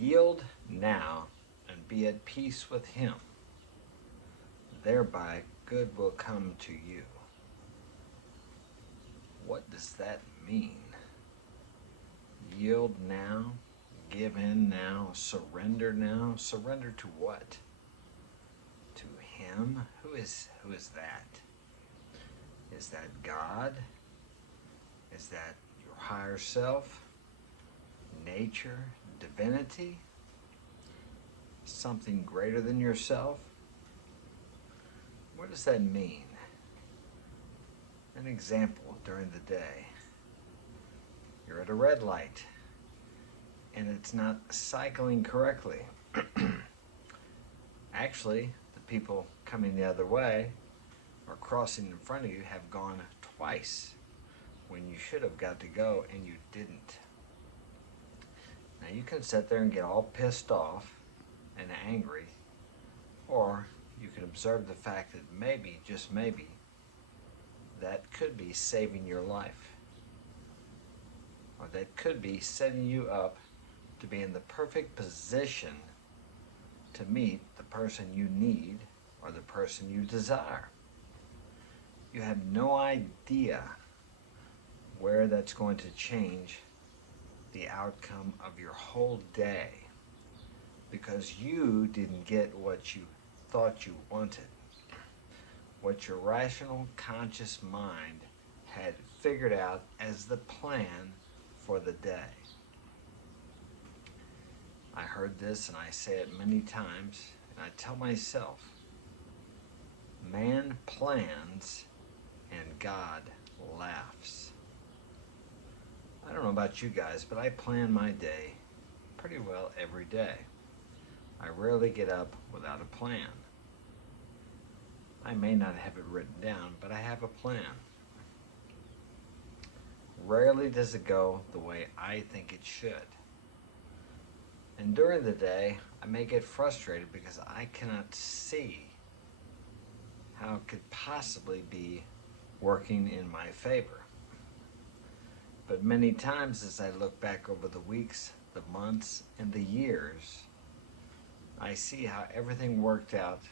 Yield now and be at peace with him. Thereby good will come to you. What does that mean? Yield now, give in now, surrender now. Surrender to what? To him? Who is that? Is that God? Is that your higher self? Nature? Divinity? Something greater than yourself? What does that mean? An example during the day. You're at a red light and it's not cycling correctly. Actually, the people coming the other way or crossing in front of you have gone twice when you should have got to go and you didn't. Now you can sit there and get all pissed off and angry, or you can observe the fact that maybe, just maybe, that could be saving your life. Or that could be setting you up to be in the perfect position to meet the person you need or the person you desire. You have no idea where that's going to change the outcome of your whole day because you didn't get what you thought you wanted, what your rational, conscious mind had figured out as the plan for the day. I heard this and I say it many times, and I tell myself, man plans and God laughs. I don't know about you guys, but I plan my day pretty well every day. I rarely get up without a plan. I may not have it written down, but I have a plan. Rarely does it go the way I think it should. And during the day, I may get frustrated because I cannot see how it could possibly be working in my favor. But many times as I look back over the weeks, the months, and the years, I see how everything worked out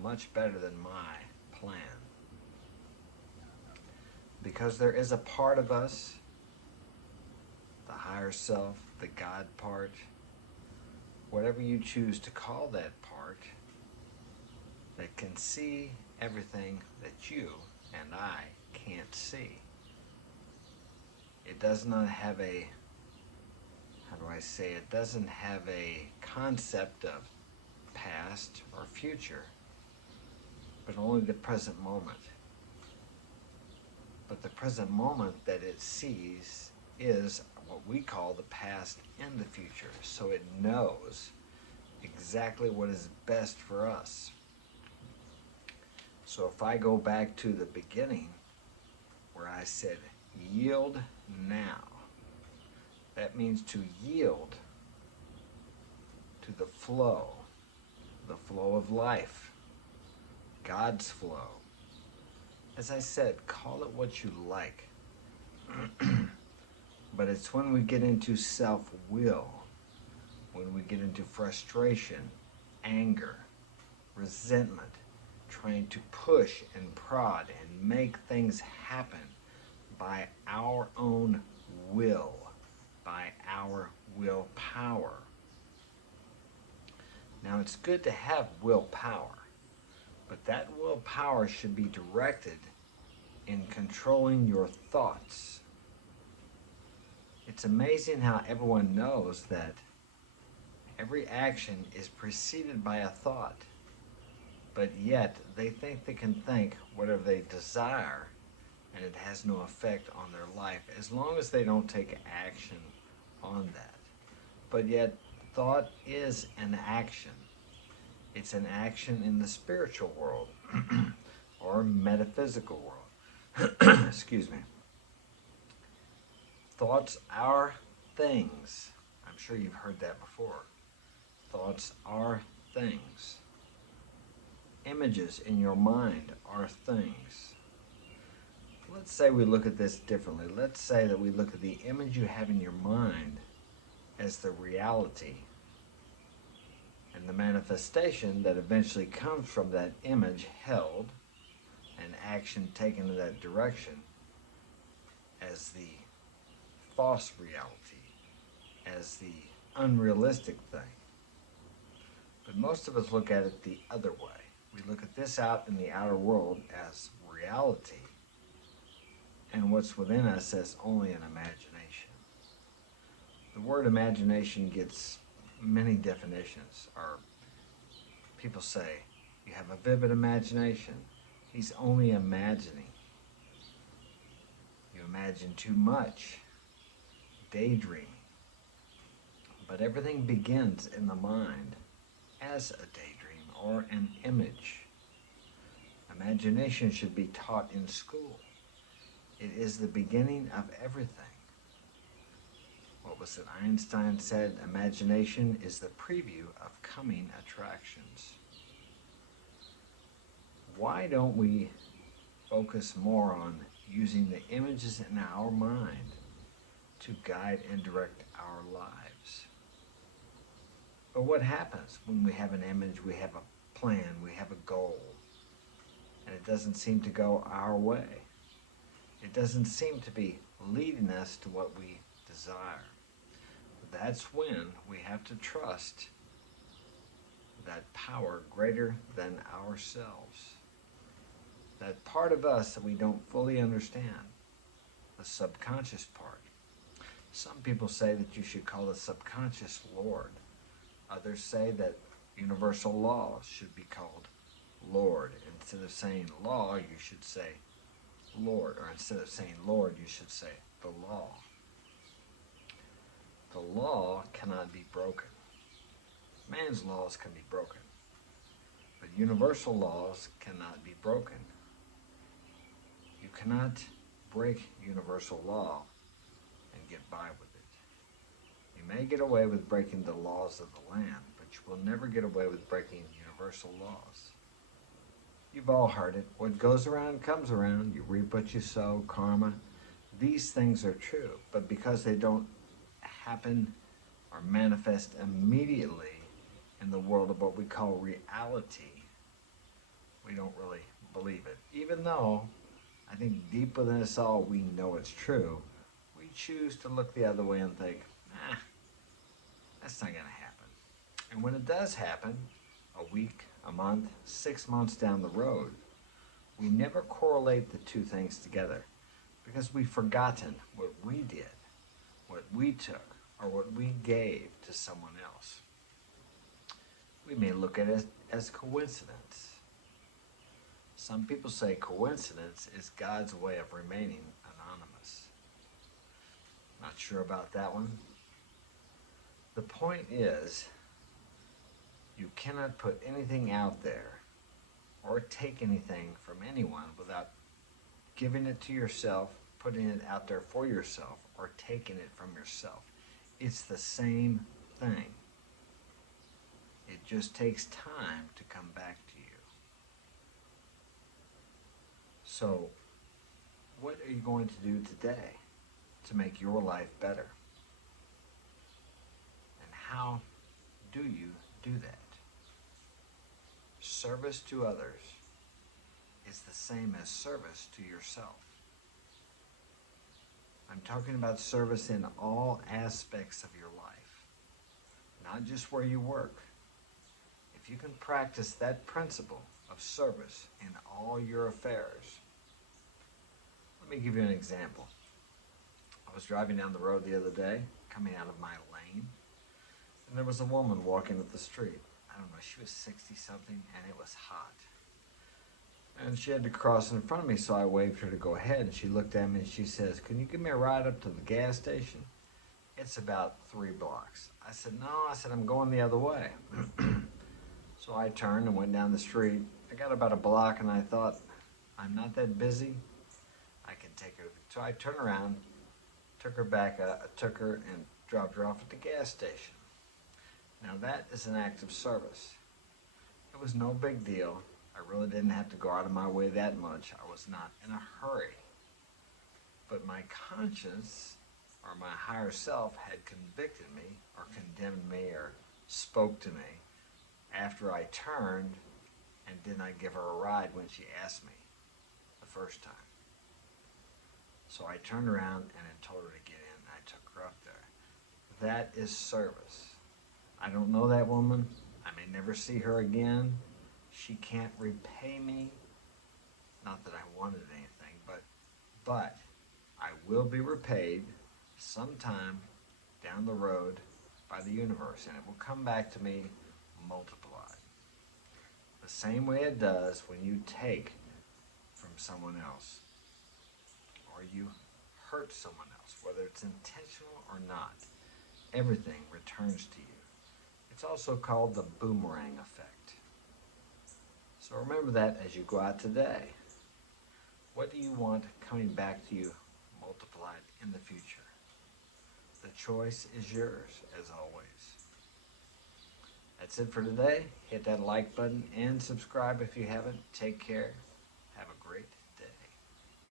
much better than my plan. Because there is a part of us, the higher self, the God part, whatever you choose to call that part, that can see everything that you and I can't see. It does not have a, it doesn't have a concept of past or future, but only the present moment. But the present moment that it sees is what we call the past and the future. So it knows exactly what is best for us. So if I go back to the beginning where I said, yield now, that means to yield to the flow of life, God's flow. As I said, call it what you like. But it's when we get into self-will, when we get into frustration, anger, resentment, trying to push and prod and make things happen by our own will, by our willpower. Now it's good to have willpower, but that willpower should be directed in controlling your thoughts. It's amazing how everyone knows that every action is preceded by a thought, but yet they think they can think whatever they desire and it has no effect on their life as long as they don't take action on that. But yet thought is an action. It's an action in the spiritual world or metaphysical world. Excuse me. Thoughts are things. I'm sure you've heard that before. Thoughts are things. Images in your mind are things. Let's say we look at this differently. Let's say that we look at the image you have in your mind as the reality And the manifestation that eventually comes from that image held and action taken in that direction as the false reality, as the unrealistic thing. But most of us look at it the other way. We look at this out in the outer world as reality, and what's within us as only an imagination. The word imagination gets many definitions. Or people say, you have a vivid imagination. He's only imagining. You imagine too much. Daydreaming. But everything begins in the mind as a daydream or an image. Imagination should be taught in school. It is the beginning of everything. What was it Einstein said? Imagination is the preview of coming attractions. Why don't we focus more on using the images in our mind to guide and direct our lives? But what happens when we have an image, we have a plan, we have a goal, and it doesn't seem to go our way? It doesn't seem to be leading us to what we desire. That's when we have to trust that power greater than ourselves. That part of us that we don't fully understand, the subconscious part. Some people say that you should call the subconscious Lord. Others say that universal law should be called Lord. Instead of saying law, you should say Lord. Or instead of saying Lord, you should say the law. The law cannot be broken. Man's laws can be broken, but universal laws cannot be broken. You cannot break universal law and get by with it. You may get away with breaking the laws of the land, but you will never get away with breaking universal laws. You've all heard it. What goes around comes around. You reap what you sow, karma. These things are true, but because they don't happen or manifest immediately in the world of what we call reality, we don't really believe it. Even though I think deep within us all we know it's true, we choose to look the other way and think, that's not going to happen. And when it does happen, a week, a month, 6 months down the road, we never correlate the two things together because we've forgotten what we did, what we took, or what we gave to someone else. We may look at it as coincidence. Some people say coincidence is God's way of remaining anonymous. Not sure about that one. The point is, you cannot put anything out there or take anything from anyone without giving it to yourself, putting it out there for yourself, or taking it from yourself. It's the same thing. It just takes time to come back to you. So, what are you going to do today to make your life better? And how do you do that? Service to others is the same as service to yourself. I'm talking about service in all aspects of your life, not just where you work. If you can practice that principle of service in all your affairs. Let me give you an example. I was driving down the road the other day, coming out of my lane, and there was a woman walking up the street. I don't know, she was 60-something, and it was hot. And she had to cross in front of me, so I waved her to go ahead, and she looked at me and she says, "Can you give me a ride up to the gas station? It's about 3 blocks. I said, "No," I said, "I'm going the other way." So I turned and went down the street. I got about a block, and I thought, I'm not that busy. I can take her. So I turned around, took her back, took her and dropped her off at the gas station. Now that is an act of service. It was no big deal. I really didn't have to go out of my way that much. I was not in a hurry. But my conscience or my higher self had convicted me or condemned me or spoke to me after I turned and did not give her a ride when she asked me the first time. So I turned around and I told her to get in, and I took her up there. That is service. I don't know that woman. I may never see her again. She can't repay me. Not that I wanted anything, but I will be repaid sometime down the road by the universe, and it will come back to me multiplied. The same way it does when you take from someone else or you hurt someone else, whether it's intentional or not. Everything returns to you. It's also called the boomerang effect. So remember that as you go out today. What do you want coming back to you multiplied in the future? The choice is yours, as always. That's it for today. Hit that like button and subscribe if you haven't. Take care. Have a great